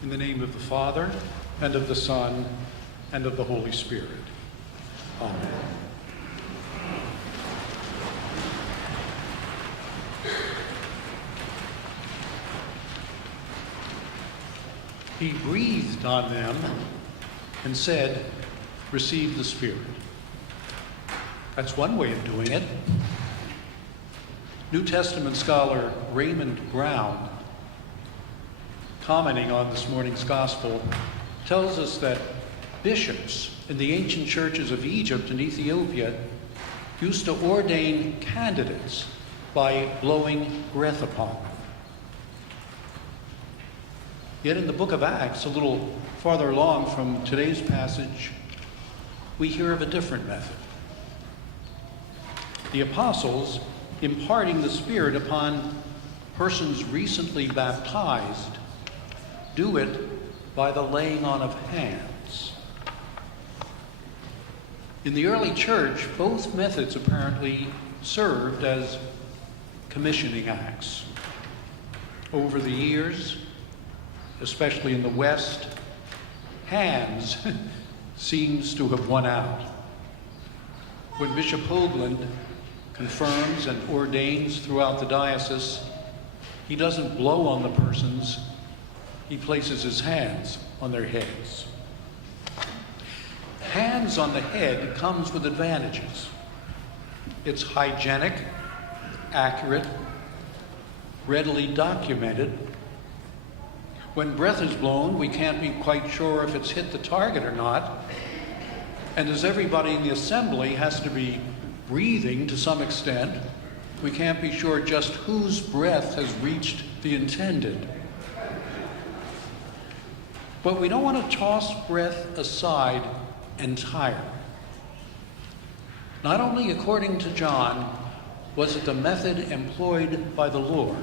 In the name of the Father, and of the Son, and of the Holy Spirit. Amen. He breathed on them and said, "Receive the Spirit." That's one way of doing it. New Testament scholar Raymond Brown, commenting on this morning's gospel, tells us that bishops in the ancient churches of Egypt and Ethiopia used to ordain candidates by blowing breath upon them. Yet in the book of Acts, a little farther along from today's passage, we hear of a different method. The apostles imparting the Spirit upon persons recently baptized do it by the laying on of hands. In the early church, both methods apparently served as commissioning acts. Over the years, especially in the West, hands seems to have won out. When Bishop Hoagland confirms and ordains throughout the diocese, he doesn't blow on the persons, he places his hands on their heads. Hands on the head comes with advantages. It's hygienic, accurate, readily documented. When breath is blown, we can't be quite sure if it's hit the target or not. And as everybody in the assembly has to be breathing to some extent, we can't be sure just whose breath has reached the intended. But we don't want to toss breath aside entirely. Not only according to John was it the method employed by the Lord,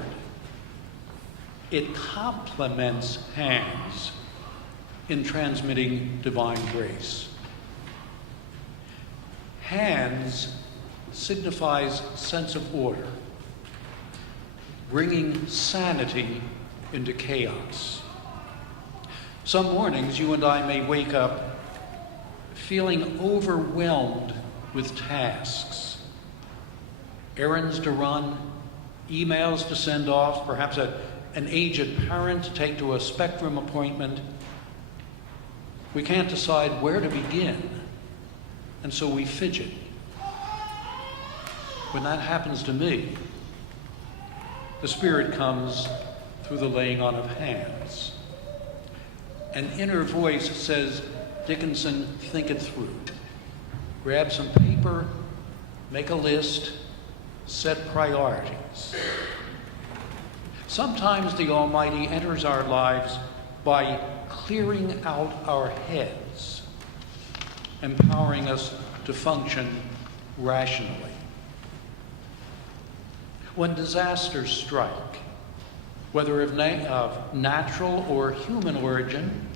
it complements hands in transmitting divine grace. Hands signifies sense of order, bringing sanity into chaos. Some mornings you and I may wake up feeling overwhelmed with tasks, errands to run, emails to send off, perhaps an aged parent to take to a spectrum appointment. We can't decide where to begin, and so we fidget. When that happens to me, the Spirit comes through the laying on of hands. An inner voice says, "Dickinson, think it through. Grab some paper, make a list, set priorities." Sometimes the Almighty enters our lives by clearing out our heads, empowering us to function rationally. When disasters strike, whether of natural or human origin,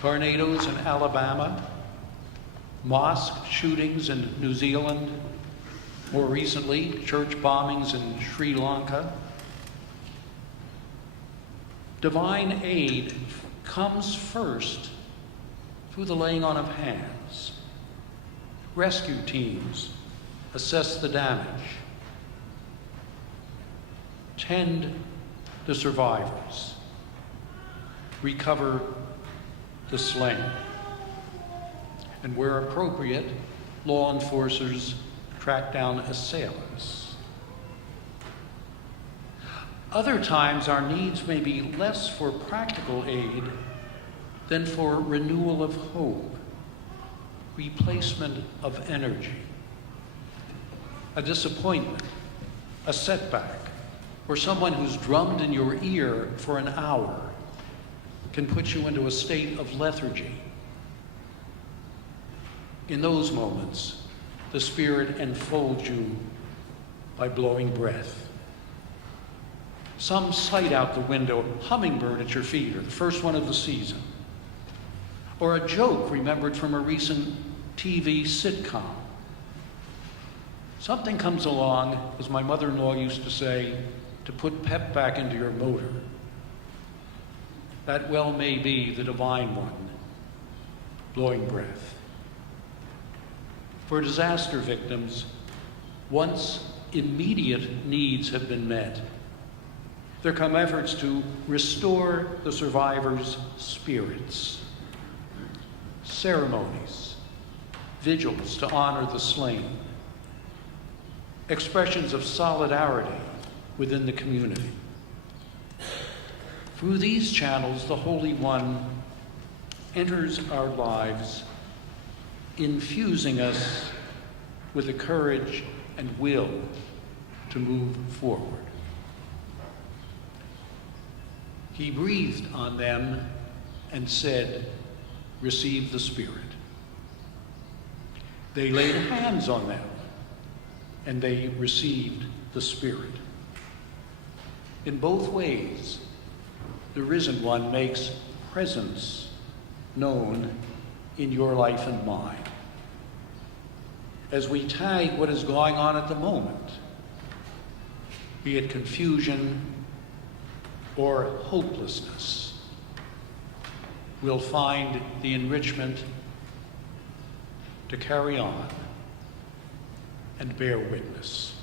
tornadoes in Alabama, mosque shootings in New Zealand, more recently, church bombings in Sri Lanka, divine aid comes first through the laying on of hands. Rescue teams assess the damage, tend the survivors, recover the slain, and where appropriate, law enforcers track down assailants. Other times our needs may be less for practical aid than for renewal of hope, replacement of energy. A disappointment, a setback, or someone who's drummed in your ear for an hour can put you into a state of lethargy. In those moments, the Spirit enfolds you by blowing breath. Some sight out the window, hummingbird at your feet, or the first one of the season. Or a joke remembered from a recent TV sitcom. Something comes along, as my mother-in-law used to say, to put pep back into your motor. that well may be the Divine One, blowing breath. For disaster victims, once immediate needs have been met, there come efforts to restore the survivors' spirits, ceremonies, vigils to honor the slain, expressions of solidarity within the community. Through these channels, the Holy One enters our lives, infusing us with the courage and will to move forward. He breathed on them and said, "Receive the Spirit." They laid hands on them, and they received the Spirit. In both ways, the Risen One makes presence known in your life and mine. As we tag what is going on at the moment, be it confusion or hopelessness, we'll find the enrichment to carry on and bear witness.